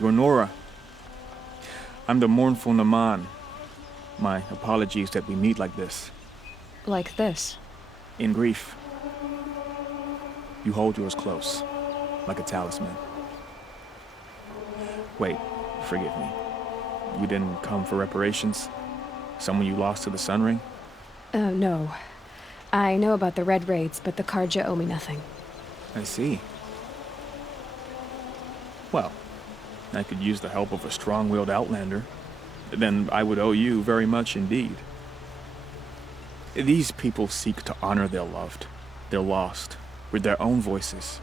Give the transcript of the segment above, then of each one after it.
You're Nora. I'm the mournful Naman. My apologies that we meet like this. Like this? In grief. You hold yours close, like a talisman. Wait, forgive me. You didn't come for reparations? Someone you lost to the Sun Ring? No. I know about the Red Raids, but the Karja owe me nothing. I see. Well, I could use the help of a strong-willed outlander. Then I would owe you very much indeed. These people seek to honor their loved, their lost, with their own voices,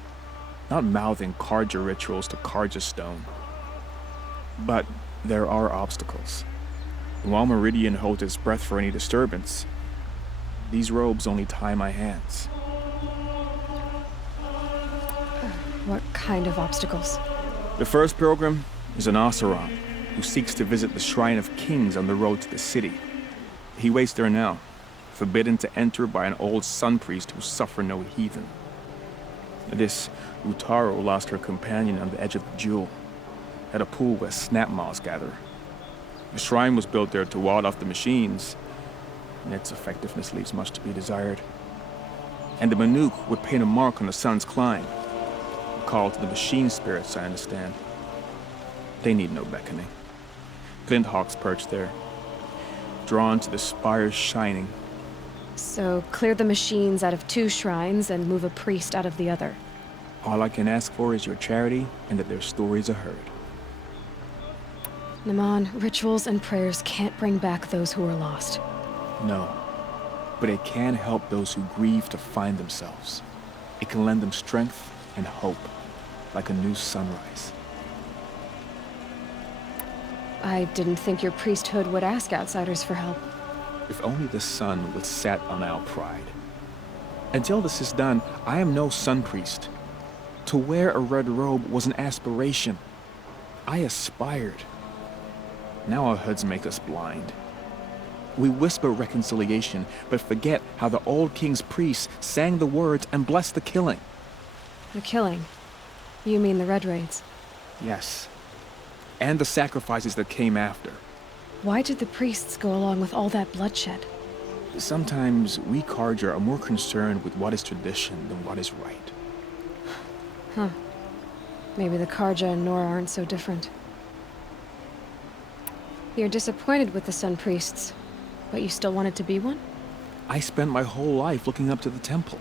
not mouthing Karja rituals to Karja stone. But there are obstacles. While Meridian holds its breath for any disturbance, these robes only tie my hands. What kind of obstacles? The first pilgrim is an Oseram who seeks to visit the Shrine of Kings on the road to the city. He waits there now, forbidden to enter by an old sun priest who suffer no heathen. This Utaro lost her companion on the edge of the jewel, at a pool where snap moths gather. The shrine was built there to ward off the machines, and its effectiveness leaves much to be desired. And the Manuk would paint a mark on the sun's climb, a call to the machine spirits, I understand. They need no beckoning. Glint hawks perch there, drawn to the spires shining. So, clear the machines out of 2 shrines and move a priest out of the other. All I can ask for is your charity and that their stories are heard. Naman, rituals and prayers can't bring back those who are lost. No, but it can help those who grieve to find themselves. It can lend them strength and hope, like a new sunrise. I didn't think your priesthood would ask outsiders for help. If only the sun would set on our pride. Until this is done, I am no sun priest. To wear a red robe was an aspiration. I aspired. Now our hoods make us blind. We whisper reconciliation, but forget how the old king's priests sang the words and blessed the killing. The killing? You mean the Red Raids? Yes. And the sacrifices that came after. Why did the priests go along with all that bloodshed? Sometimes we Karja are more concerned with what is tradition than what is right. Huh. Maybe the Karja and Nora aren't so different. You're disappointed with the Sun Priests, but you still wanted to be one? I spent my whole life looking up to the temple.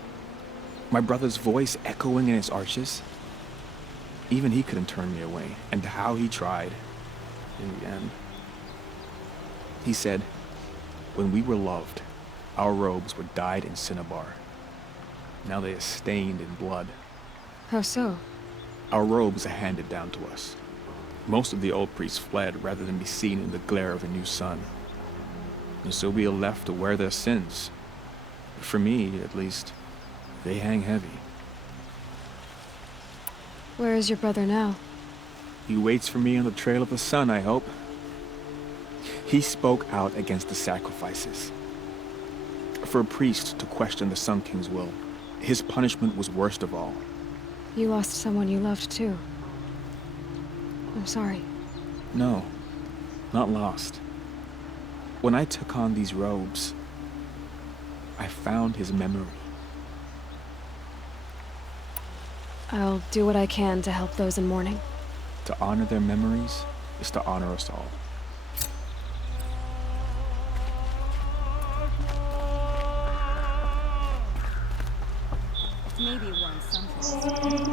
My brother's voice echoing in its arches. Even he couldn't turn me away, and how he tried. In the end. He said, when we were loved, our robes were dyed in cinnabar. Now they are stained in blood. How so? Our robes are handed down to us. Most of the old priests fled rather than be seen in the glare of a new sun. And so we are left to wear their sins. For me, at least, they hang heavy. Where is your brother now? He waits for me on the trail of the sun, I hope. He spoke out against the sacrifices. For a priest to question the Sun King's will, his punishment was worst of all. You lost someone you loved too. I'm sorry. No, not lost. When I took on these robes, I found his memory. I'll do what I can to help those in mourning. To honor their memories is to honor us all. Maybe one something.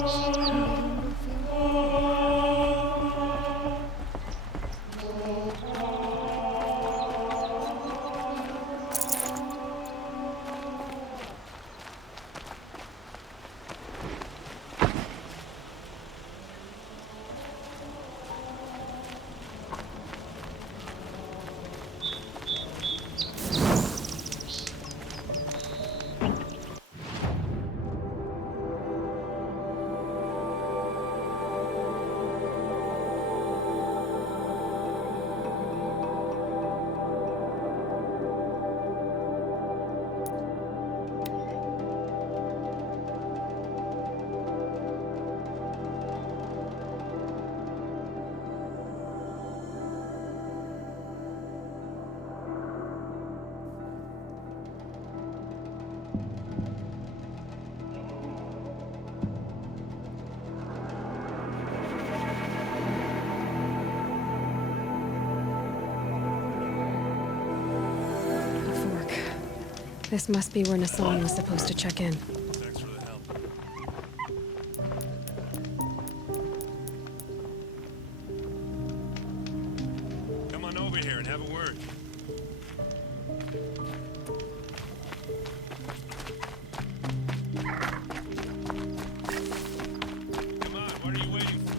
This must be where Nassan was supposed to check in. Thanks for the help. Come on over here and have a word. Come on, what are you waiting for?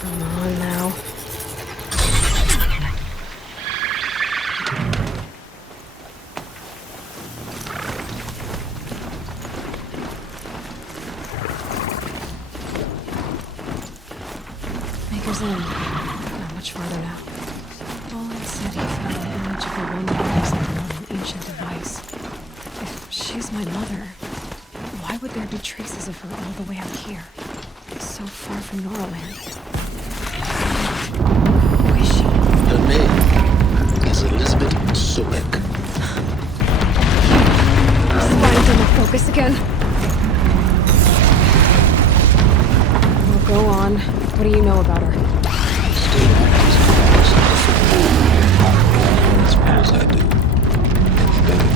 Come on now. Maker's Inn. Not much farther now. Aloy said he found an image of a woman using an ancient device. If she's my mother, why would there be traces of her all the way out here? So far from Norland. Who is she? Her name is Elizabeth Sobek. Spine's in the focus again. Well, go on. What do you know about her? Still acts as well as I do. And better.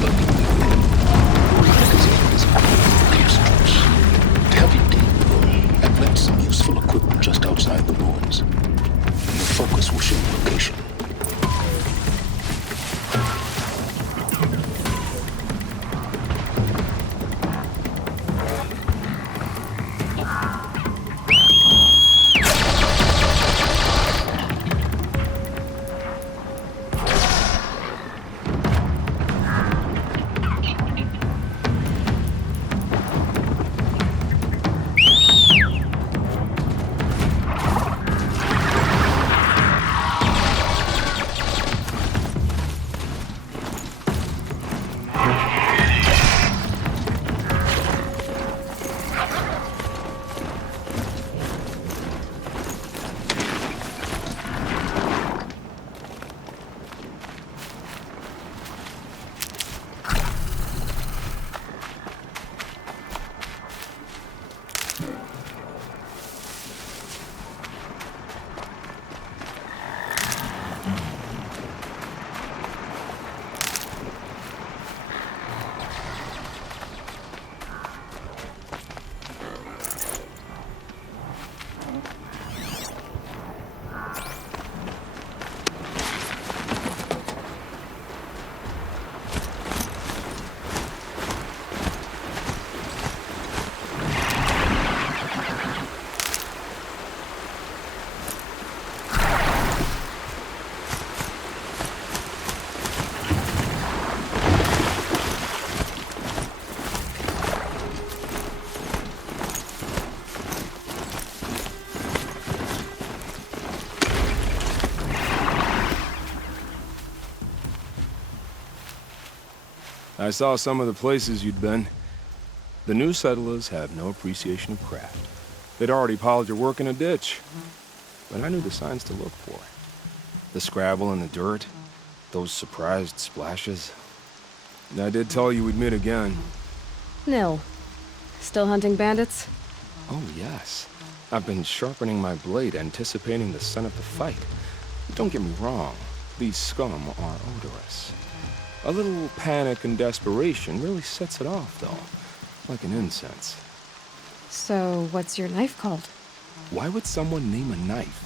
But the magazine is constructs to help you dig the room and plant some useful equipment just outside the ruins. And the focus will show the location. I saw some of the places you'd been. The new settlers have no appreciation of craft. They'd already piled your work in a ditch. But I knew the signs to look for. The scrabble in the dirt, those surprised splashes. And I did tell you we'd meet again. Nil. Still hunting bandits? Oh, yes. I've been sharpening my blade, anticipating the sun of the fight. Don't get me wrong. These scum are odorous. A little panic and desperation really sets it off, though. Like an incense. So, what's your knife called? Why would someone name a knife?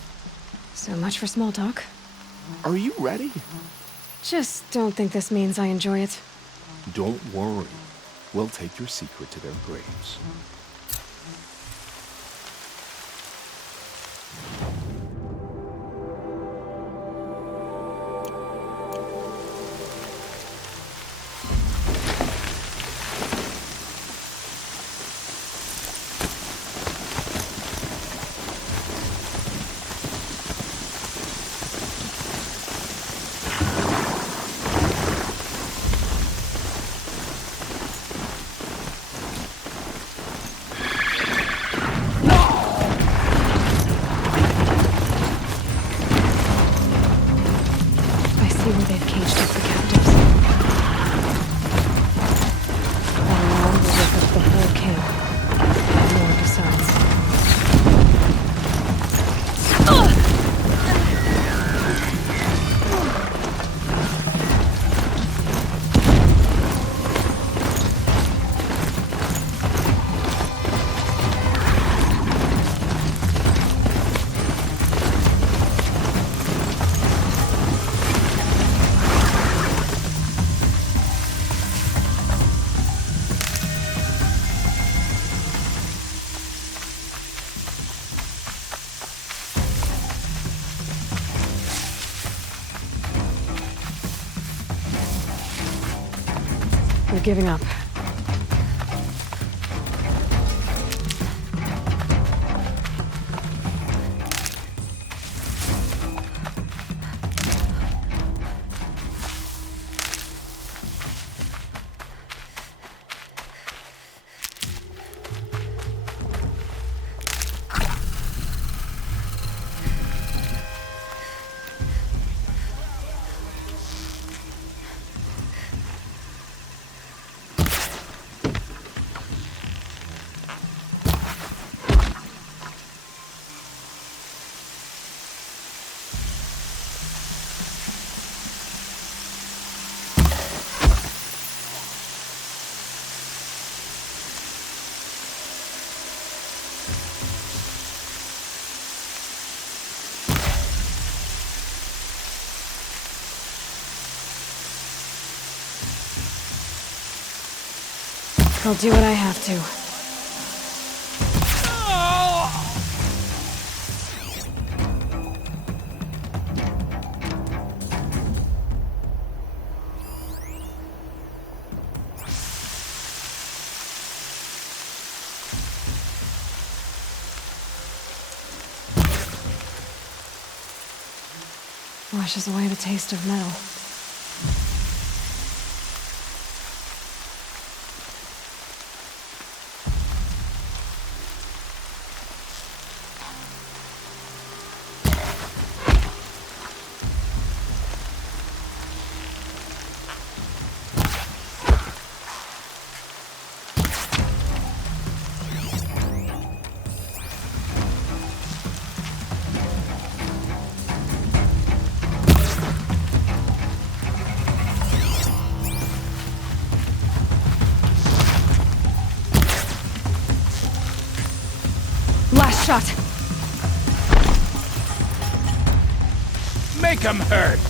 So much for small talk. Are you ready? Just don't think this means I enjoy it. Don't worry. We'll take your secret to their graves. You're giving up. I'll do what I have to. Washes away the taste of metal. Last shot. Make him hurt!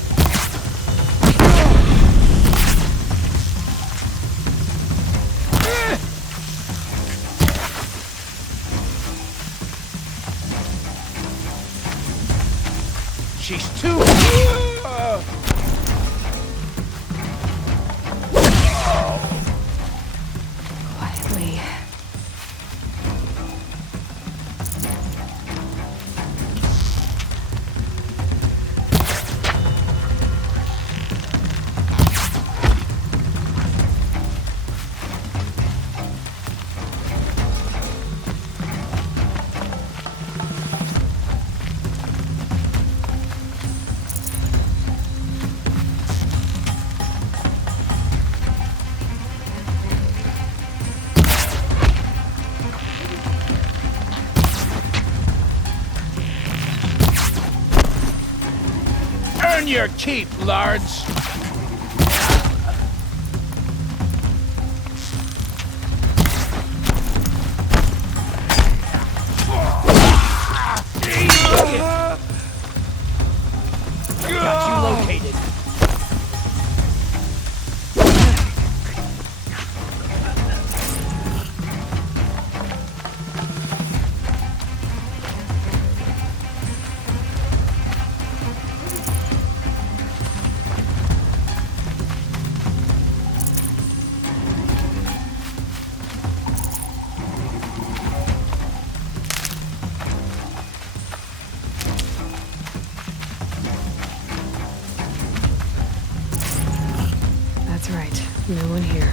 She's too... Quietly. Earn your keep, lards! Got you located. That's right. No one here.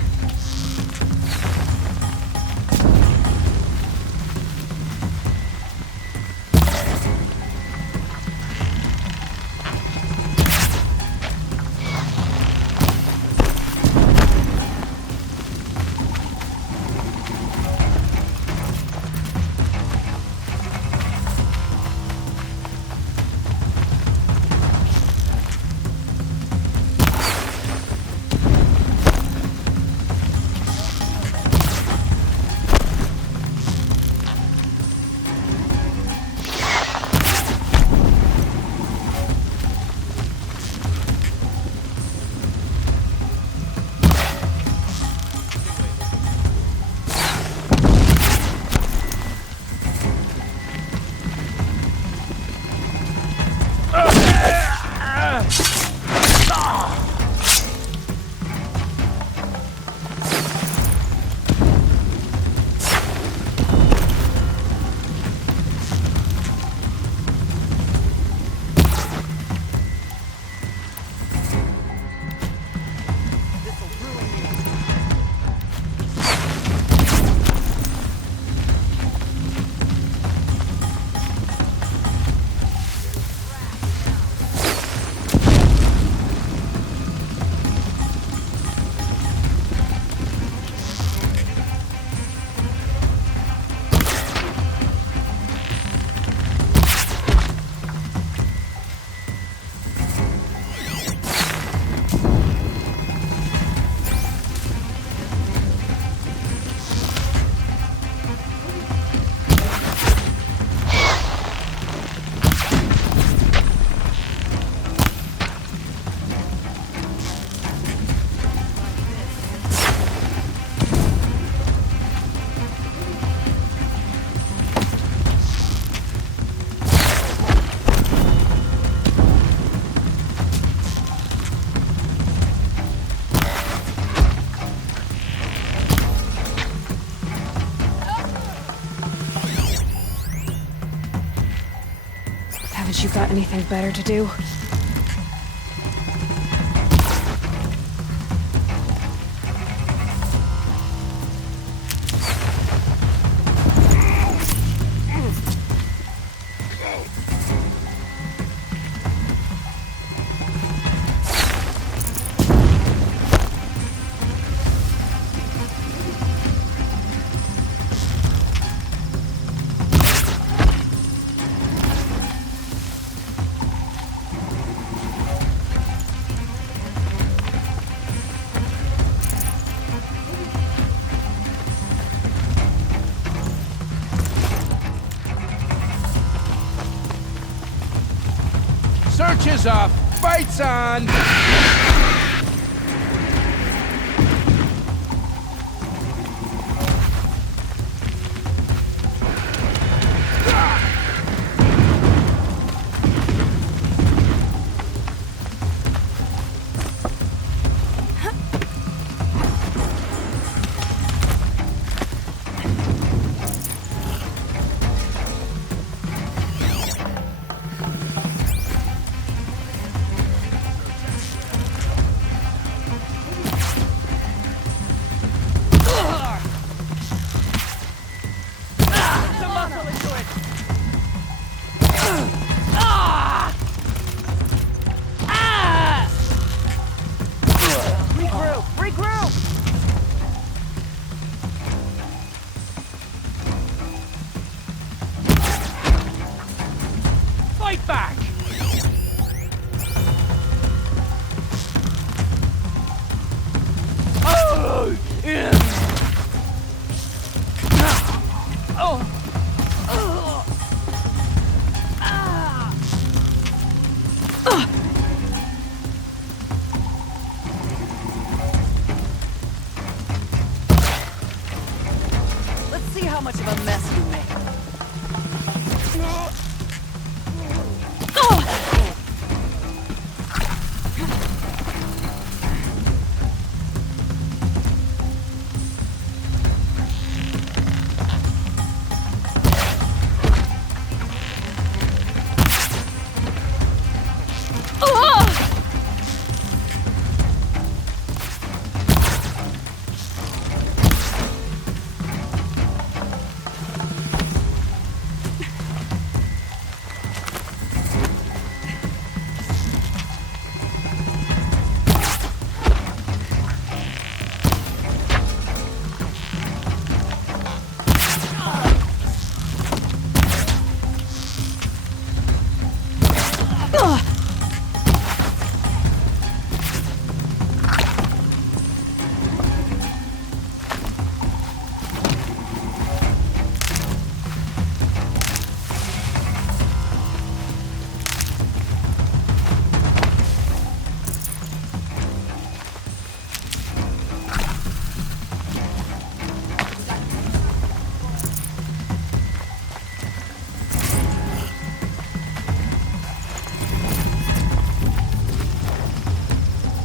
Haven't you got anything better to do? Search is off! Fights on! Fight back! Oh! Yeah. Oh! Oh! Ah! Let's see how much of a mess you make.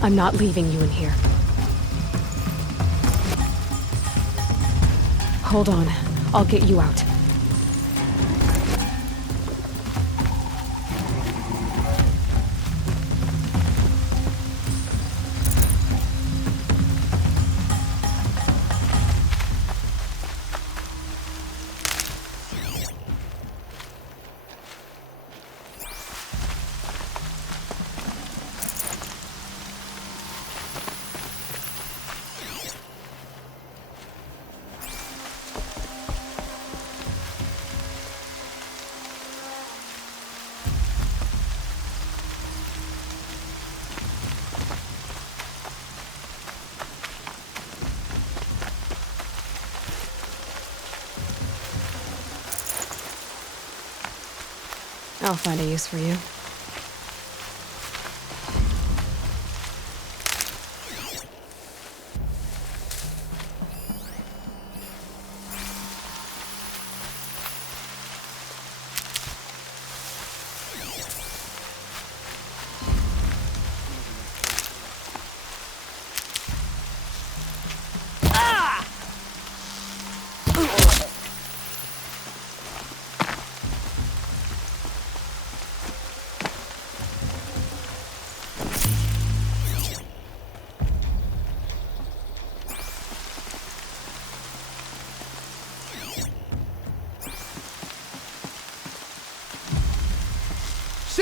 I'm not leaving you in here. Hold on. I'll get you out. I'll find a use for you.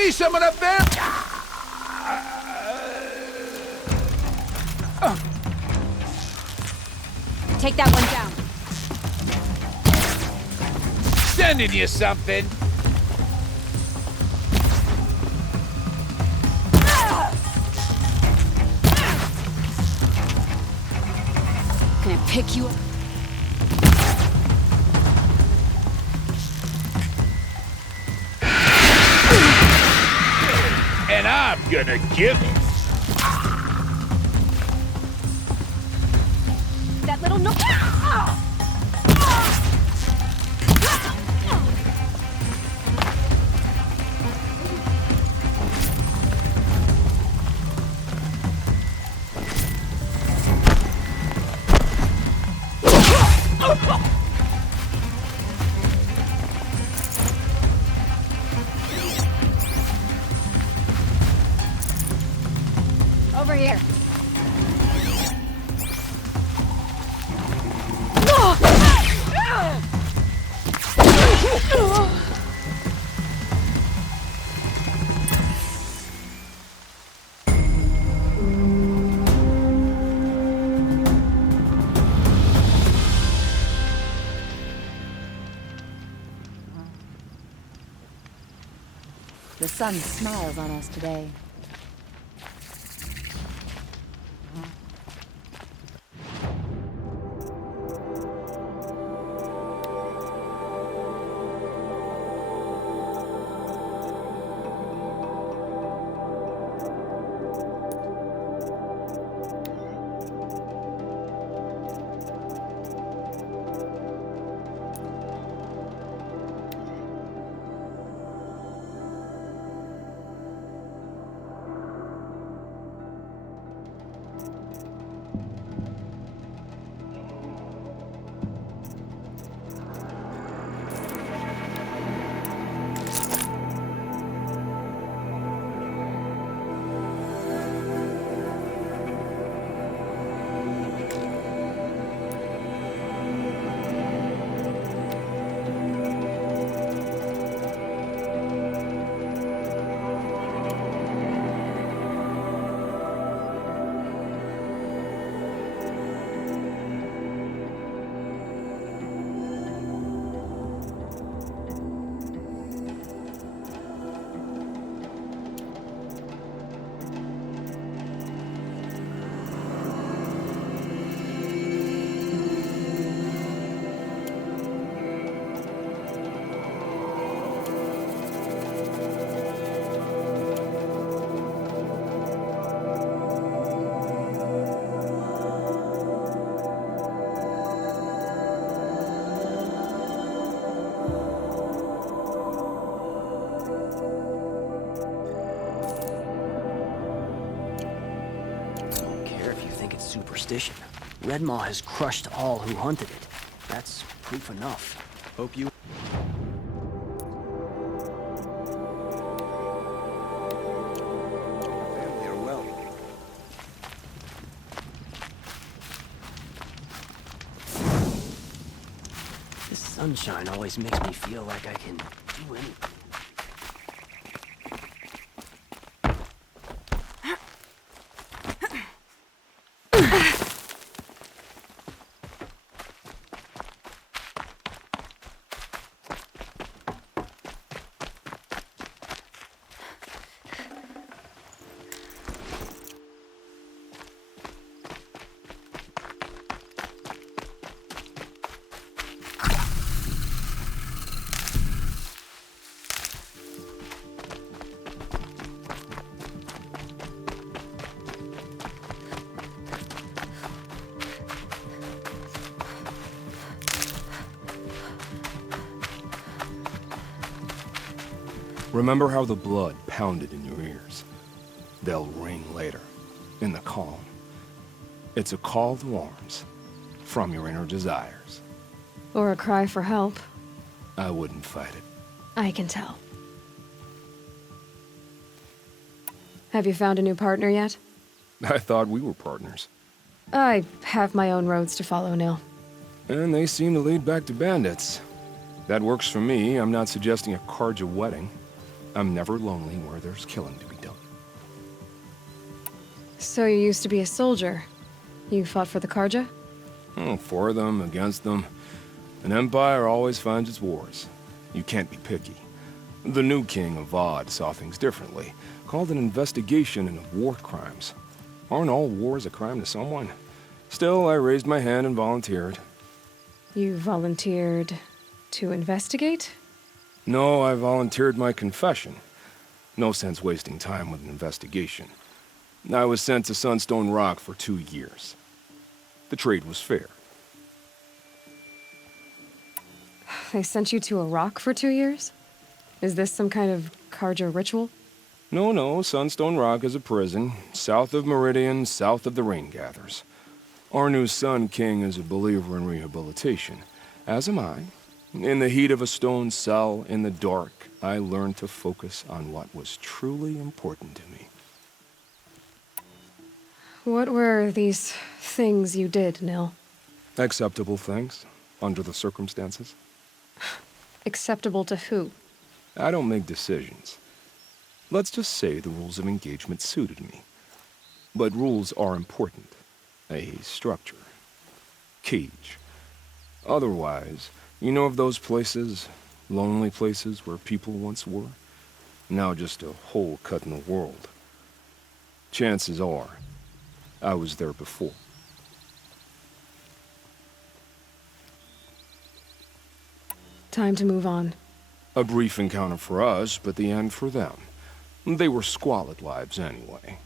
see someone up there? Take that one down. Sending you something. Can I pick you up? And I'm gonna give it. That little no. Over here. The sun smiles on us today. Superstition. Red Maw has crushed all who hunted it. That's proof enough. Hope you... Family are well. This sunshine always makes me feel like I can do anything. Remember how the blood pounded in your ears? They'll ring later, in the calm. It's a call to arms, from your inner desires. Or a cry for help. I wouldn't fight it. I can tell. Have you found a new partner yet? I thought we were partners. I have my own roads to follow now. And they seem to lead back to bandits. That works for me. I'm not suggesting a Carja wedding. I'm never lonely where there's killing to be done. So you used to be a soldier. You fought for the Karja? For them, against them. An empire always finds its wars. You can't be picky. The new king of Vod saw things differently. Called an investigation into war crimes. Aren't all wars a crime to someone? Still, I raised my hand and volunteered. You volunteered to investigate? No, I volunteered my confession. No sense wasting time with an investigation. I was sent to Sunstone Rock for 2 years. The trade was fair. They sent you to a rock for 2 years? Is this some kind of Karja ritual? No, Sunstone Rock is a prison, south of Meridian, south of the Rain Gathers. Our new Sun King is a believer in rehabilitation, as am I. In the heat of a stone cell, in the dark, I learned to focus on what was truly important to me. What were these things you did, Nil? Acceptable things, under the circumstances. Acceptable to who? I don't make decisions. Let's just say the rules of engagement suited me. But rules are important. A structure. Cage. Otherwise, you know of those places, lonely places where people once were? Now just a hole cut in the world. Chances are, I was there before. Time to move on. A brief encounter for us, but the end for them. They were squalid lives anyway.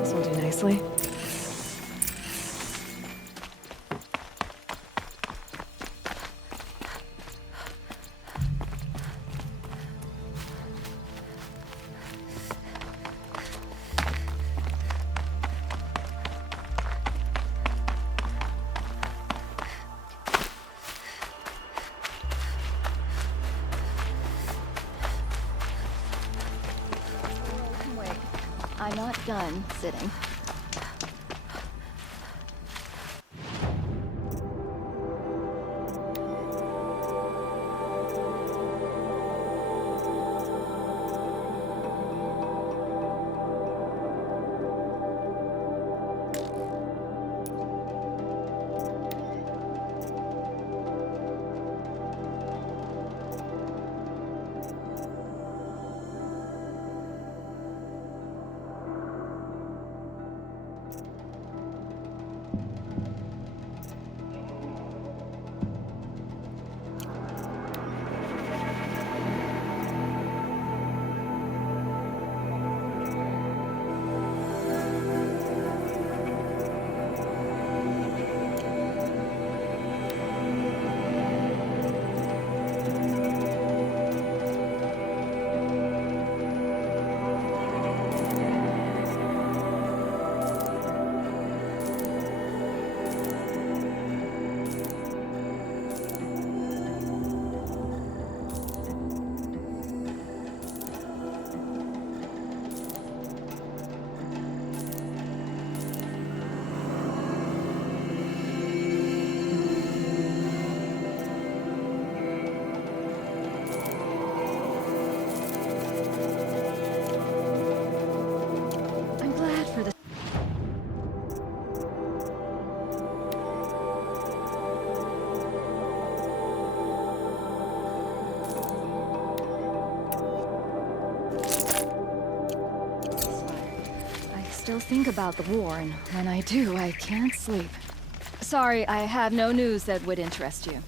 This will do nicely. Wait, I'm not done sitting. still think about the war, and when I do, I can't sleep. Sorry, I have no news that would interest you.